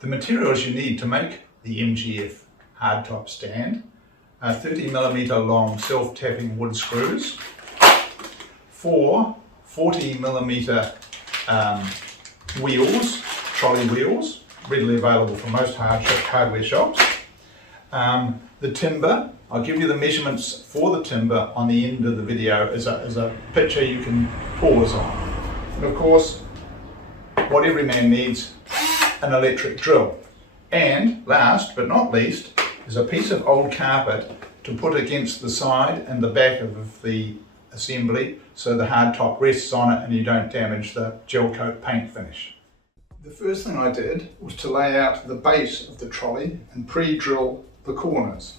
The materials you need to make the MGF hardtop stand are 30mm long self-tapping wood screws, 4 40mm wheels, trolley wheels, readily available from most hardware shops. The timber, I'll give you the measurements for the timber on the end of the video as a picture you can pause on. And of course, what every man needs, an electric drill. And last but not least, is a piece of old carpet to put against the side and the back of the assembly so the hardtop rests on it and you don't damage the gel coat paint finish. The first thing I did was to lay out the base of the trolley and pre-drill the corners.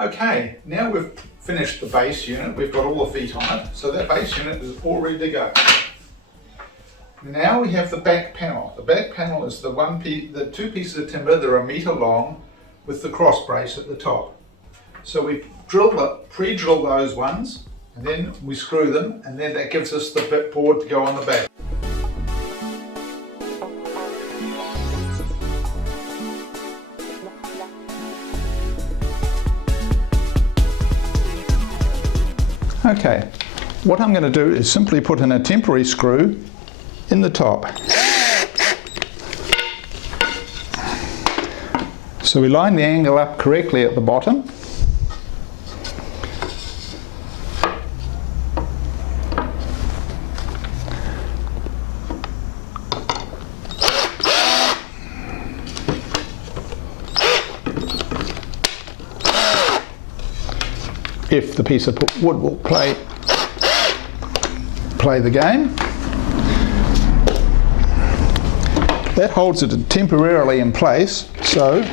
Okay, now we've finished the base unit, we've got all the feet on it, so that base unit is all ready to go. Now we have the back panel. The back panel is the two pieces of timber that are 1 meter long with the cross brace at the top. So we pre-drill those ones, and then we screw them, and then that gives us the bit board to go on the back. Okay, what I'm going to do is simply put in a temporary screw in the top. So we line the angle up correctly at the bottom. If the piece of wood will play the game. That holds it temporarily in place, so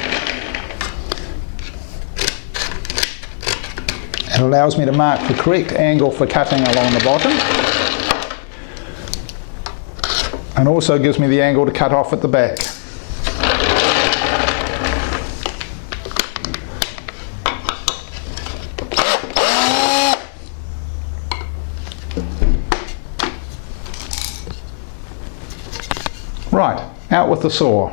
it allows me to mark the correct angle for cutting along the bottom, and also gives me the angle to cut off at the back. Right, out with the saw.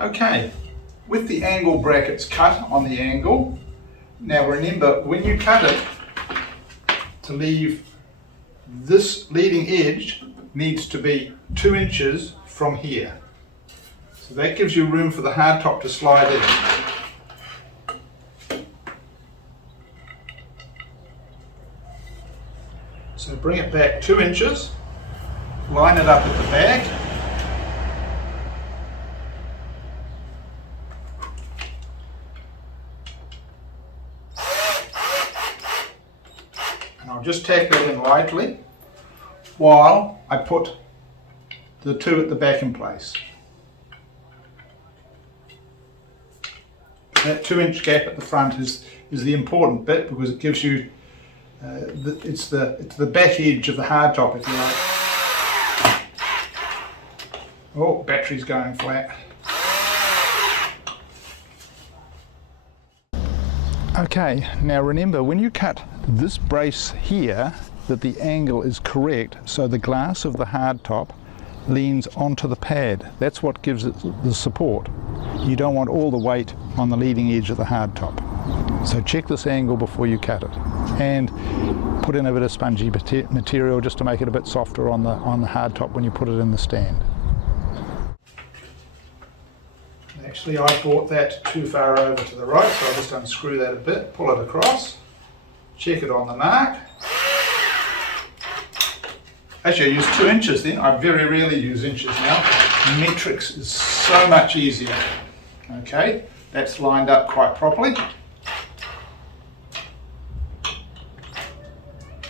Okay, with the angle brackets cut on the angle, now remember, when you cut it, to leave this leading edge needs to be 2 inches from here. So that gives you room for the hardtop to slide in. So bring it back 2 inches, line it up at the back, and I'll just tack that in lightly while I put the 2 at the back in place. That 2-inch gap at the front is the important bit because it gives you, it's the back edge of the hardtop, if you like. Oh, battery's going flat. Okay, now remember, when you cut this brace here, that the angle is correct, so the glass of the hardtop leans onto the pad. That's what gives it the support. You don't want all the weight on the leading edge of the hardtop. So check this angle before you cut it, and put in a bit of spongy material just to make it a bit softer on the hardtop when you put it in the stand. That Actually, I brought that too far over to the right, so I'll just unscrew that a bit, pull it across, check it on the mark. Actually, I use 2 inches then. I very rarely use inches now. Metrics is so much easier. Okay, that's lined up quite properly.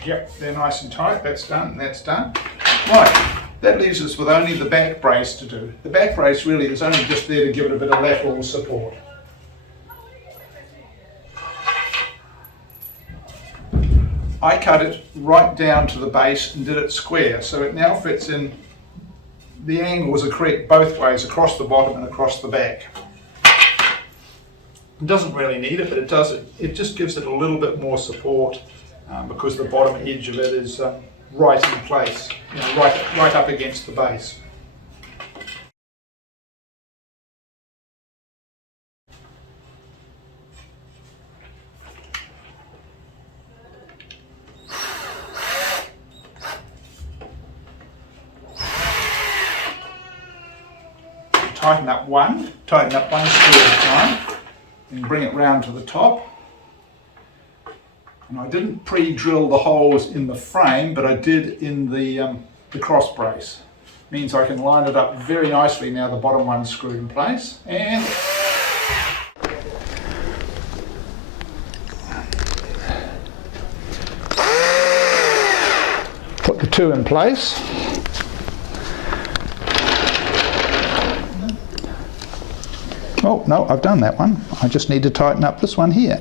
Yep, they're nice and tight. That's done, that's done. Right, that leaves us with only the back brace to do. The back brace really is only just there to give it a bit of lateral support. I cut it right down to the base and did it square, so it now fits in. The angles are correct both ways, across the bottom and across the back. It doesn't really need it, but it does. It just gives it a little bit more support because the bottom edge of it is right in place, you know, right up against the base. Tighten up one screw at a time, and bring it round to the top. And I didn't pre-drill the holes in the frame, but I did in the cross brace. Means I can line it up very nicely now the bottom one's screwed in place. And put the 2 in place. Oh, no, I've done that one. I just need to tighten up this one here.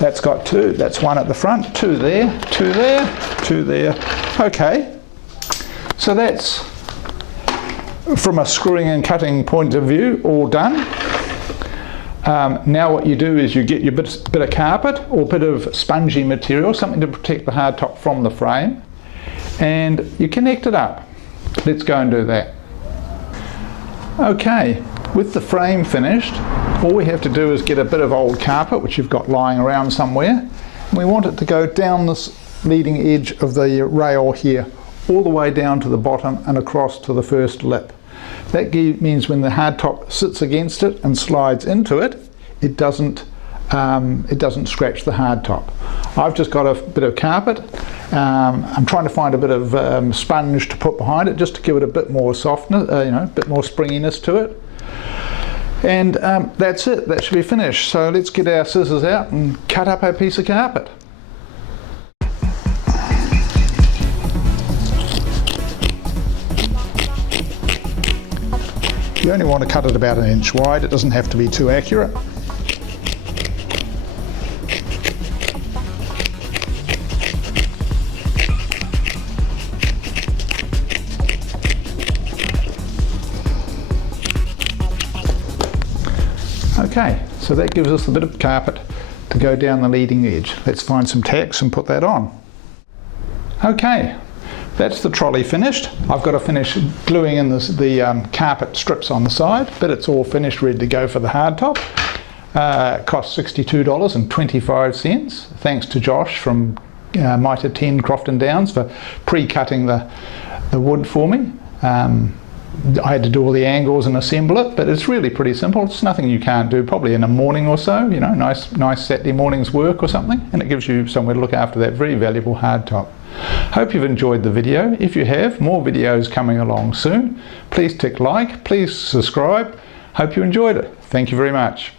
That's got 2. That's 1 at the front, 2 there, 2 there, 2 there. Okay, so that's, from a screwing and cutting point of view, all done. Now what you do is you get your bit of carpet or bit of spongy material, something to protect the hardtop from the frame, and you connect it up. Let's go and do that. Okay, with the frame finished, all we have to do is get a bit of old carpet, which you've got lying around somewhere. We want it to go down this leading edge of the rail here, all the way down to the bottom and across to the first lip. That means when the hardtop sits against it and slides into it, it doesn't scratch the hardtop. I've just got a bit of carpet. I'm trying to find a bit of sponge to put behind it, just to give it a bit more softness, a bit more springiness to it. And that's it. That should be finished. So let's get our scissors out and cut up our piece of carpet. You only want to cut it about 1 inch wide. It doesn't have to be too accurate. Okay, so that gives us a bit of carpet to go down the leading edge. Let's find some tacks and put that on. Okay, that's the trolley finished. I've got to finish gluing in the carpet strips on the side, but it's all finished, ready to go for the hardtop. It cost $62.25. Thanks to Josh from Mitre 10 Crofton Downs for pre-cutting the wood for me. I had to do all the angles and assemble it, but it's really pretty simple. It's nothing you can't do probably in a morning or so, you know, nice Saturday morning's work or something, and it gives you somewhere to look after that very valuable hardtop. Hope you've enjoyed the video. If you have, more videos coming along soon. Please tick like, please subscribe. Hope you enjoyed it. Thank you very much.